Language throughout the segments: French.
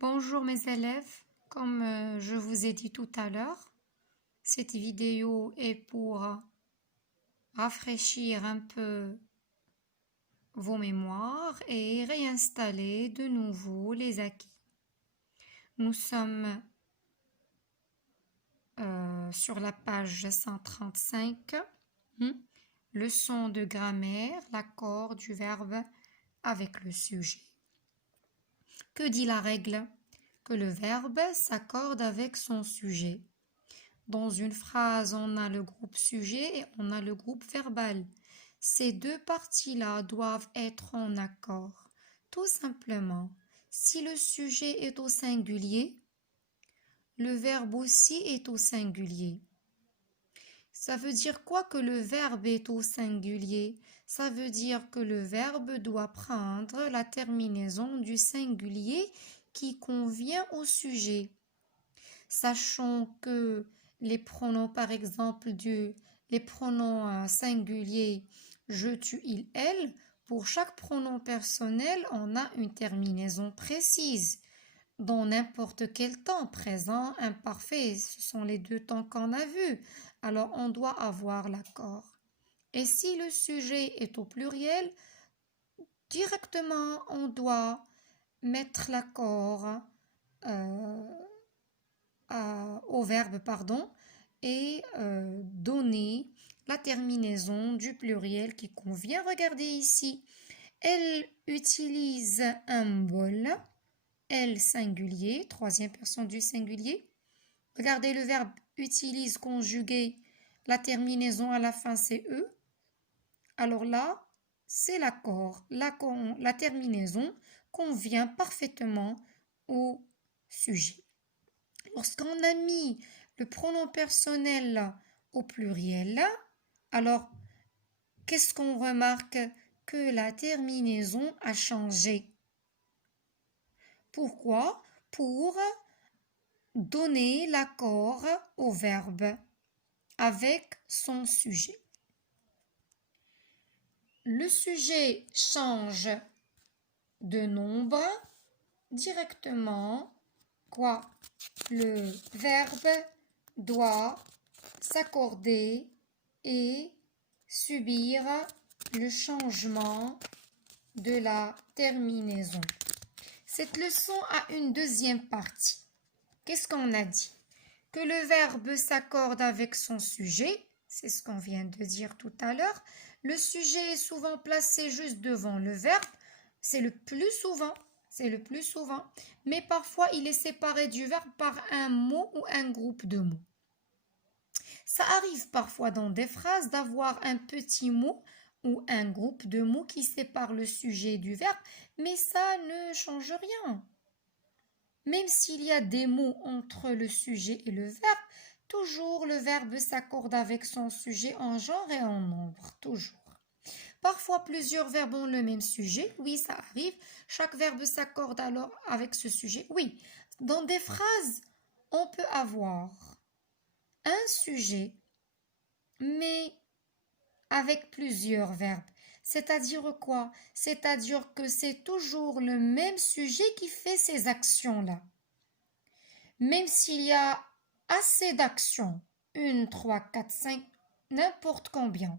Bonjour mes élèves, comme je vous ai dit tout à l'heure, cette vidéo est pour rafraîchir un peu vos mémoires et réinstaller de nouveau les acquis. Nous sommes sur la page 135, leçon de grammaire, l'accord du verbe avec le sujet. Que dit la règle? Que le verbe s'accorde avec son sujet. Dans une phrase, on a le groupe sujet et on a le groupe verbal. Ces deux parties-là doivent être en accord. Tout simplement, si le sujet est au singulier, le verbe aussi est au singulier. Ça veut dire quoi que le verbe est au singulier? Ça veut dire que le verbe doit prendre la terminaison du singulier qui convient au sujet. Sachant que les pronoms, par exemple, les pronoms singuliers je, tu, il, elle, pour chaque pronom personnel, on a une terminaison précise. Dans n'importe quel temps, présent, imparfait, ce sont les deux temps qu'on a vus. Alors, on doit avoir l'accord. Et si le sujet est au pluriel, directement, on doit mettre l'accord au verbe, et donner la terminaison du pluriel qui convient. Regardez ici. Elle utilise un bol. Elle singulier, troisième personne du singulier. Regardez le verbe utilise conjugué. La terminaison à la fin, c'est E. Alors là, c'est l'accord. La terminaison convient parfaitement au sujet. Lorsqu'on a mis le pronom personnel au pluriel, alors qu'est-ce qu'on remarque? Que la terminaison a changé. Pourquoi? Pour donner l'accord au verbe avec son sujet. Le sujet change de nombre directement. Quoi? Le verbe doit s'accorder et subir le changement de la terminaison. Cette leçon a une deuxième partie. Qu'est-ce qu'on a dit? Que le verbe s'accorde avec son sujet, c'est ce qu'on vient de dire tout à l'heure. Le sujet est souvent placé juste devant le verbe, c'est le plus souvent, mais parfois il est séparé du verbe par un mot ou un groupe de mots. Ça arrive parfois dans des phrases d'avoir un petit mot ou un groupe de mots qui sépare le sujet du verbe, mais ça ne change rien. Même s'il y a des mots entre le sujet et le verbe, toujours le verbe s'accorde avec son sujet en genre et en nombre, toujours. Parfois, plusieurs verbes ont le même sujet. Oui, ça arrive. Chaque verbe s'accorde alors avec ce sujet. Oui, dans des phrases, on peut avoir un sujet, mais avec plusieurs verbes. C'est-à-dire quoi? C'est-à-dire que c'est toujours le même sujet qui fait ces actions-là. Même s'il y a assez d'actions, 1, 3, 4, 5, n'importe combien.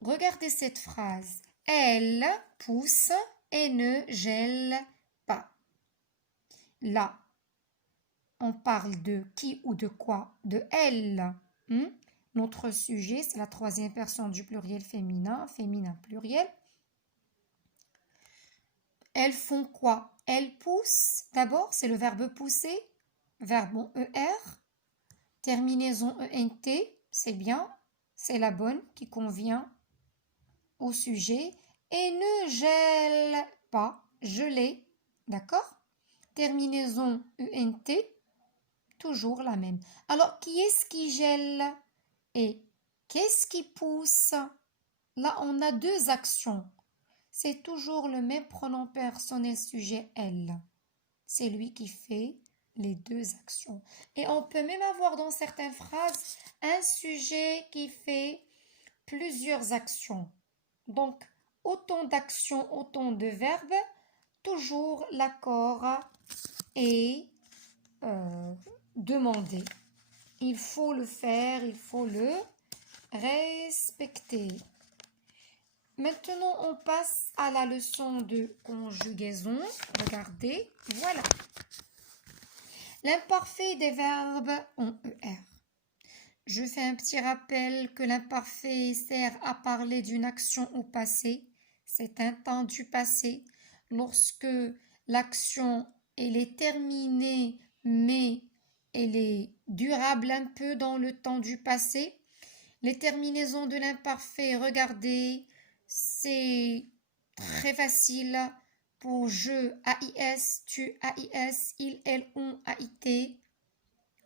Regardez cette phrase. Elle pousse et ne gèle pas. Là, on parle de qui ou de quoi? De elle. Notre sujet, c'est la troisième personne du pluriel féminin, féminin pluriel. Elles font quoi? Elles poussent. D'abord, c'est le verbe pousser, verbe en ER, terminaison ENT, c'est bien, c'est la bonne qui convient au sujet. Et ne gèle pas, geler, d'accord? Terminaison ENT, toujours la même. Alors, qui est-ce qui gèle? Et qu'est-ce qui pousse? Là, on a deux actions. C'est toujours le même pronom personnel sujet elle. C'est lui qui fait les deux actions. Et on peut même avoir dans certaines phrases un sujet qui fait plusieurs actions. Donc, autant d'actions, autant de verbes, toujours l'accord est demandé. Il faut le faire, il faut le respecter. Maintenant, on passe à la leçon de conjugaison. Regardez, voilà. L'imparfait des verbes en ER. Je fais un petit rappel que l'imparfait sert à parler d'une action au passé. C'est un temps du passé. Lorsque l'action elle est terminée, mais elle est durable un peu dans le temps du passé. Les terminaisons de l'imparfait, regardez, c'est très facile pour je, AIS, tu, AIS, il, elle, on, AIT,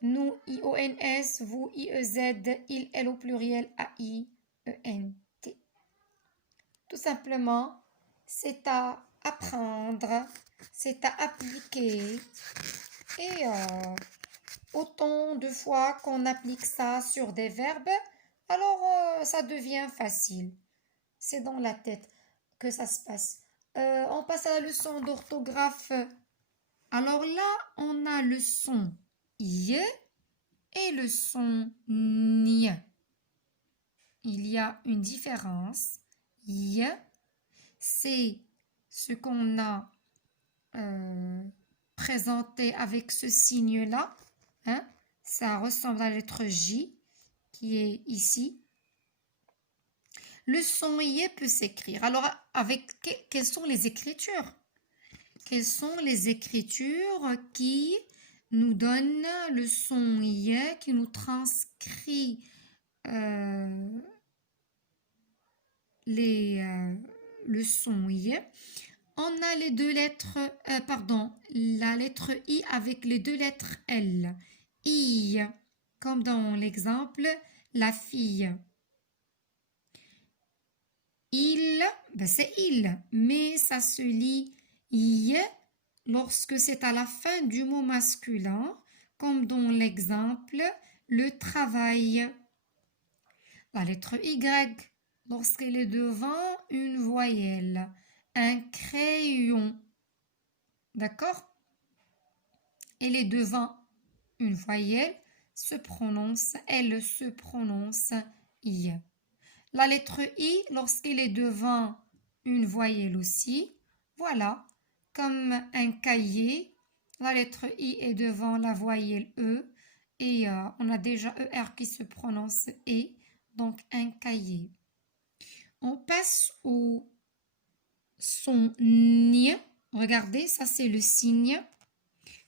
nous, IONS, vous, IEZ, il, elle au pluriel, AIENT. Tout simplement, c'est à apprendre, c'est à appliquer et autant de fois qu'on applique ça sur des verbes, alors ça devient facile. C'est dans la tête que ça se passe. On passe à la leçon d'orthographe. Alors là, on a le son y et le son ni. Il y a une différence. Y, c'est ce qu'on a présenté avec ce signe-là. Hein? Ça ressemble à la lettre J qui est ici. Le son y peut s'écrire. Alors, quelles sont les écritures? Quelles sont les écritures qui nous donnent le son y, qui nous transcrit le son y? On a les deux lettres, la lettre I avec les deux lettres L. I, comme dans l'exemple, la fille. Il, c'est il, mais ça se lit y lorsque c'est à la fin du mot masculin, comme dans l'exemple, le travail. La lettre Y, lorsqu'elle est devant une voyelle, un crayon. D'accord? Elle est devant une voyelle, elle se prononce I. La lettre I, lorsqu'elle est devant une voyelle aussi, voilà, comme un cahier, la lettre I est devant la voyelle E et on a déjà ER qui se prononce E, donc un cahier. On passe au son N. Regardez, ça c'est le signe.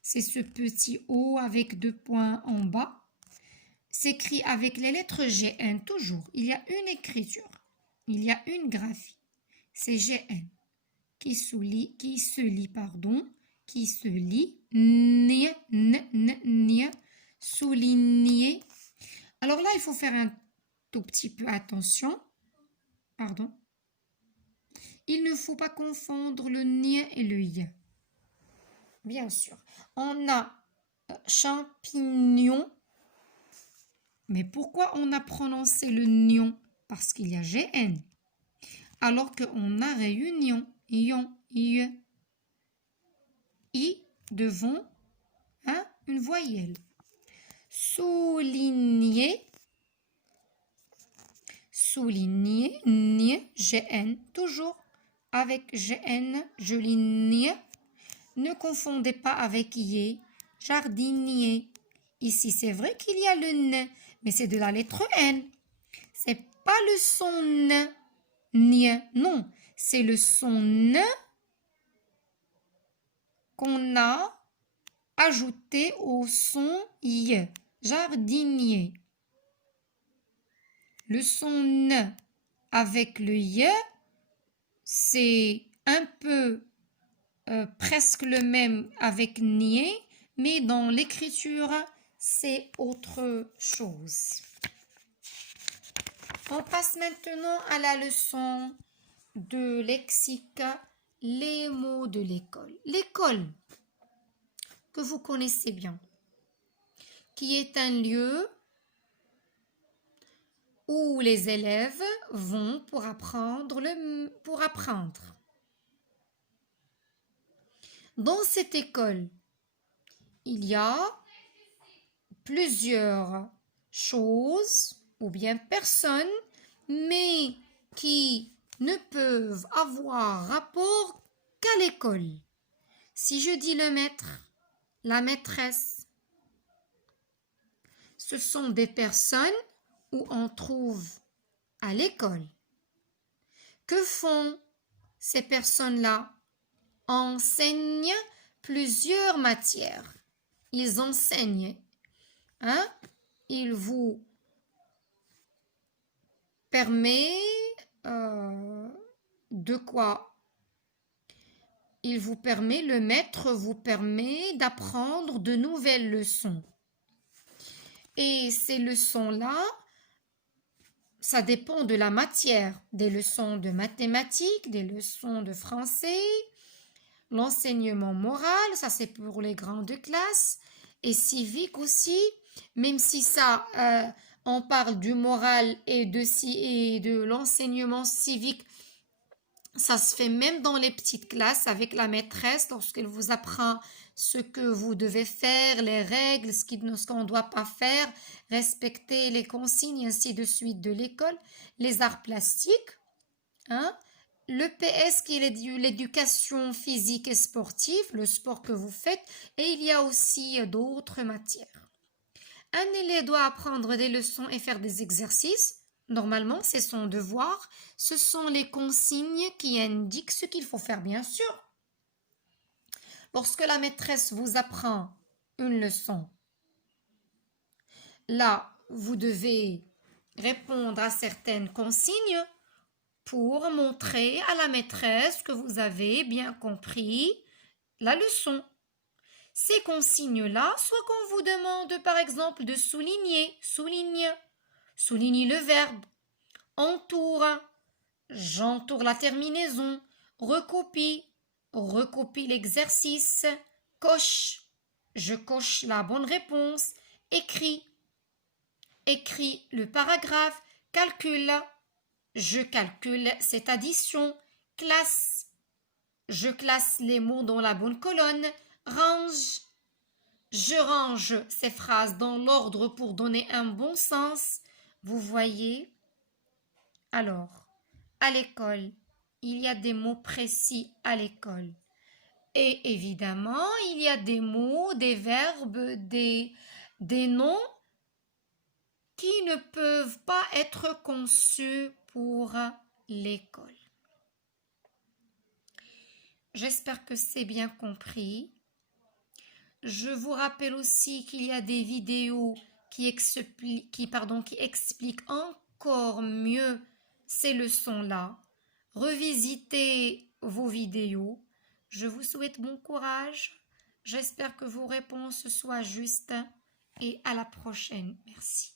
C'est ce petit O avec deux points en bas. S'écrit avec les lettres GN toujours. Il y a une écriture. Il y a une graphie. C'est GN qui se lit, souligné. Alors là, il faut faire un tout petit peu attention. Pardon. Il ne faut pas confondre le N et le Y. Bien sûr. On a champignon. Mais pourquoi on a prononcé le nion? Parce qu'il y a GN. Alors qu'on a réunion, ion, I devant une voyelle. Souligner, ni, GN, toujours avec GN, je ligne. Ne confondez pas avec I, jardinier. Ici, c'est vrai qu'il y a le N, mais c'est de la lettre N. C'est pas le son N, N, non. C'est le son N qu'on a ajouté au son I, jardinier. Le son N avec le Y, c'est un peu presque le même avec nier, mais dans l'écriture, c'est autre chose. On passe maintenant à la leçon de lexique, les mots de l'école. L'école, que vous connaissez bien, qui est un lieu où les élèves vont pour apprendre. Dans cette école, il y a plusieurs choses ou bien personnes, mais qui ne peuvent avoir rapport qu'à l'école. Si je dis le maître, la maîtresse, ce sont des personnes où on trouve à l'école. Que font ces personnes-là? Enseignent plusieurs matières. Ils enseignent. Hein? Ils vous permettent de quoi? Il vous permet, le maître vous permet d'apprendre de nouvelles leçons. Et ces leçons-là, ça dépend de la matière. Des leçons de mathématiques, des leçons de français, l'enseignement moral, ça c'est pour les grandes classes, et civique aussi, même si ça, on parle du moral et de l'enseignement civique, ça se fait même dans les petites classes avec la maîtresse lorsqu'elle vous apprend ce que vous devez faire, les règles, ce qu'on ne doit pas faire, respecter les consignes, ainsi de suite de l'école, les arts plastiques, hein, le PS qui est l'éducation physique et sportive, le sport que vous faites, et il y a aussi d'autres matières. Un élève doit apprendre des leçons et faire des exercices. Normalement, c'est son devoir. Ce sont les consignes qui indiquent ce qu'il faut faire, bien sûr. Lorsque la maîtresse vous apprend une leçon, là, vous devez répondre à certaines consignes pour montrer à la maîtresse que vous avez bien compris la leçon. Ces consignes-là, soit qu'on vous demande par exemple de souligner, souligne le verbe, entoure, j'entoure la terminaison, recopie l'exercice, coche, je coche la bonne réponse, écris le paragraphe, calcule, je calcule cette addition, classe, je classe les mots dans la bonne colonne, range, je range ces phrases dans l'ordre pour donner un bon sens. Vous voyez? Alors, à l'école, il y a des mots précis à l'école. Et évidemment, il y a des mots, des verbes, des noms qui ne peuvent pas être conçus pour l'école. J'espère que c'est bien compris. Je vous rappelle aussi qu'il y a des vidéos qui expliquent encore mieux ces leçons-là. Revisitez vos vidéos. Je vous souhaite bon courage. J'espère que vos réponses soient justes et à la prochaine. Merci.